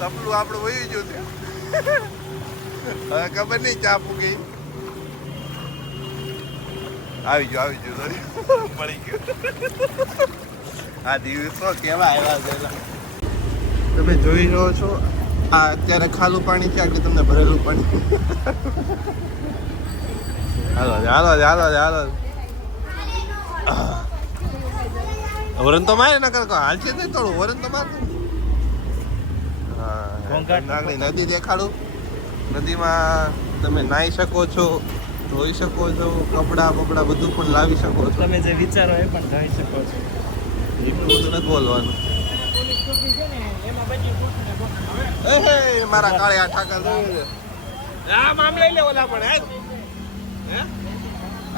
તપલું આપણું વહી ગયું છે. હવે ખબર નહીં ચા પૂગી. આવી ગયું સોરી મળી ગયું. આ દિવસો કેવા આવ્યા છે. તમે જોઈ રહ્યો છો આ અત્યારે ખાલું પાણી છે, આગળ તમને ભરેલું પાણી. હાલો વરણ તો મારે ના કરો હાલ છે ને થોડું વરણ તો માર. નાગડી નદી દેખાડું. નદીમાં તમે નાહી શકો છો, ધોઈ શકો છો, કપડાં બપડા બધું પણ લાવી શકો છો. તમે જે વિચારો એ પણ થઈ શકો છો. એટલું બધું નથી બોલવાનું. મારા કાળિયા ઠાકર આમ લઈ લે ઓલા પણ હે.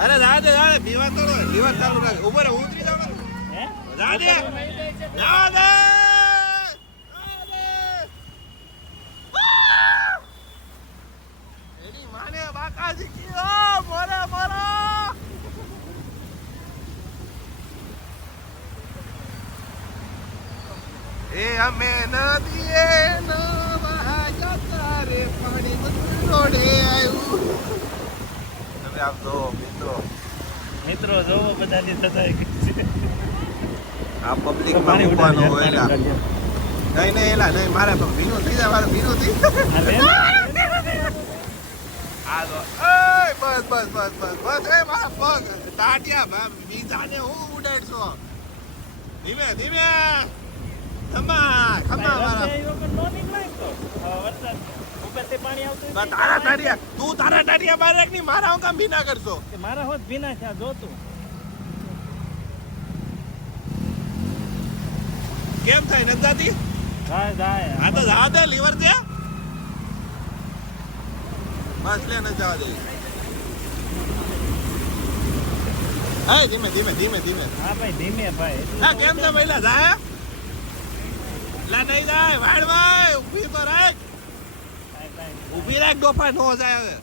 અરે દાદે પીવા તો પીવા ચાલુ રાખ. ઉપર ઉતરી જાવ દાદે દાદે એની માને બાકાજી કીઓ મોરે મોરો. એ અમે નદીએ ન વહાયા તારે પાણી બધું રોડે આવ્યું. તમે આપ જો મિત્રો જોવો બધાની થતા આ પબ્લિક માં મૂકવાનું હોય. નહીં એલા નહીં મારે ભીનું થઈ જાય. મારે ભીનું થઈ બસ એ મારા પગ ટાટિયા બીજાને હું ઉડાડશો. ધીમે ધીમે ખમા મારા તારા ટાટિયા મારે ની મારા હું કામ ભીના કરશો. મારા હોત ભીના છે જોતું કેમ થાય નથી જાતી? આ તો જવા દે લીવર છે બસ લે ન જવા દે. હા ધીમે હા ભાઈ ધીમે ભાઈ. હા કેમ છે પહેલા જાય લા નહીં જાય વાડ ભાઈ ઊભી તો રાખ. ઊભી રાખ ડોફા નો જાય. હવે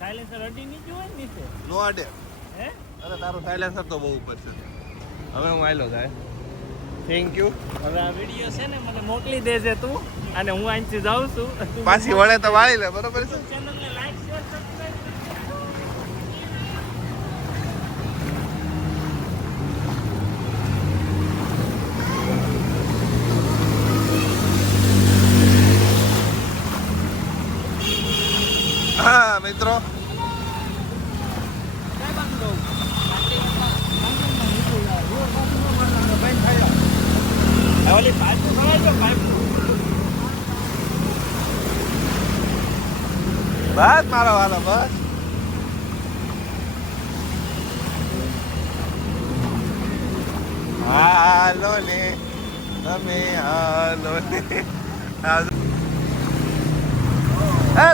સાયલેન્સર અડી નહીં જોય નીચે નો અડે. હે અરે તારું સાયલેન્સર તો બહુ ઉપર છે. હવે હું આયલો જાય. Thank you. હવે આ વિડિયો છે ને મને મોકલી દેજે તું અને હું અહીંથી જાઉં છું. પાછી વળે તો વાળી લે બરોબર છે. ચેનલને લાઈક શેર સબસ્ક્રાઇબ. હા મિત્રો બસ મારો વાલો બસ. હાલો ને તમે હાલો ને.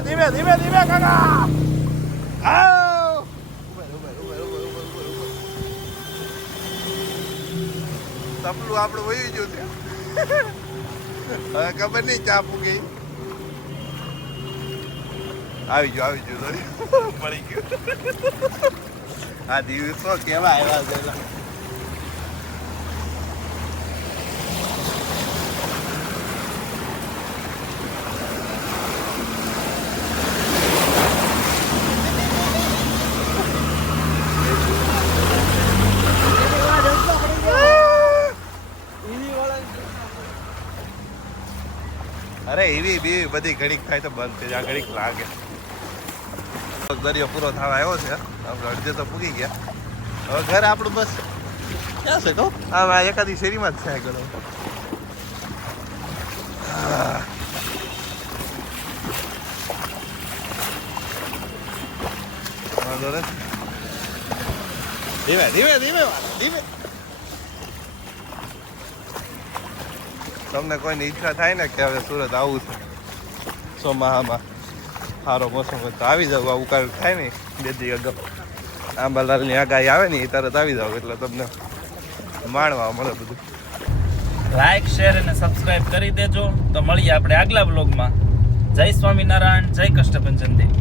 ધીમે કાકા. તપલું આપણું વહી ગયું છે. હવે ખબર નહીં ચા પૂગી. આવી ગયું સોરી મળી ગયું. આ દિવસો કેવા આવ્યા છે. અરે એવી બી બધી ઘડીક થાય તો બંધ થઈ જાય. ઘડીક લાગે. દરિયો પૂરો થવા આવ્યો છે. આપણે અડધે તો પૂગી ગયા. હવે ઘર આપણું બસ ક્યાં છે તો આ એકાદી શેરીમાં જ થાય ઘરો. વાંધો ને ધીમે. તમને કોઈની ઈચ્છા થાય ને કે હવે સુરત આવવું છે ચોમાહામાં સારો મોસમ હોય તો આવી જાવ. આવું કાંઈ થાય નહીં. 2 દી અગાઉ આંબાલાલની આગાહી આવે ને એ તરત આવી જાવ એટલે તમને માણવા મળે બધું. લાઈક શેર અને સબસ્ક્રાઇબ કરી દેજો. તો મળીએ આપણે આગલા બ્લોગમાં. જય સ્વામિનારાયણ, જય કષ્ટભંજન દેવ.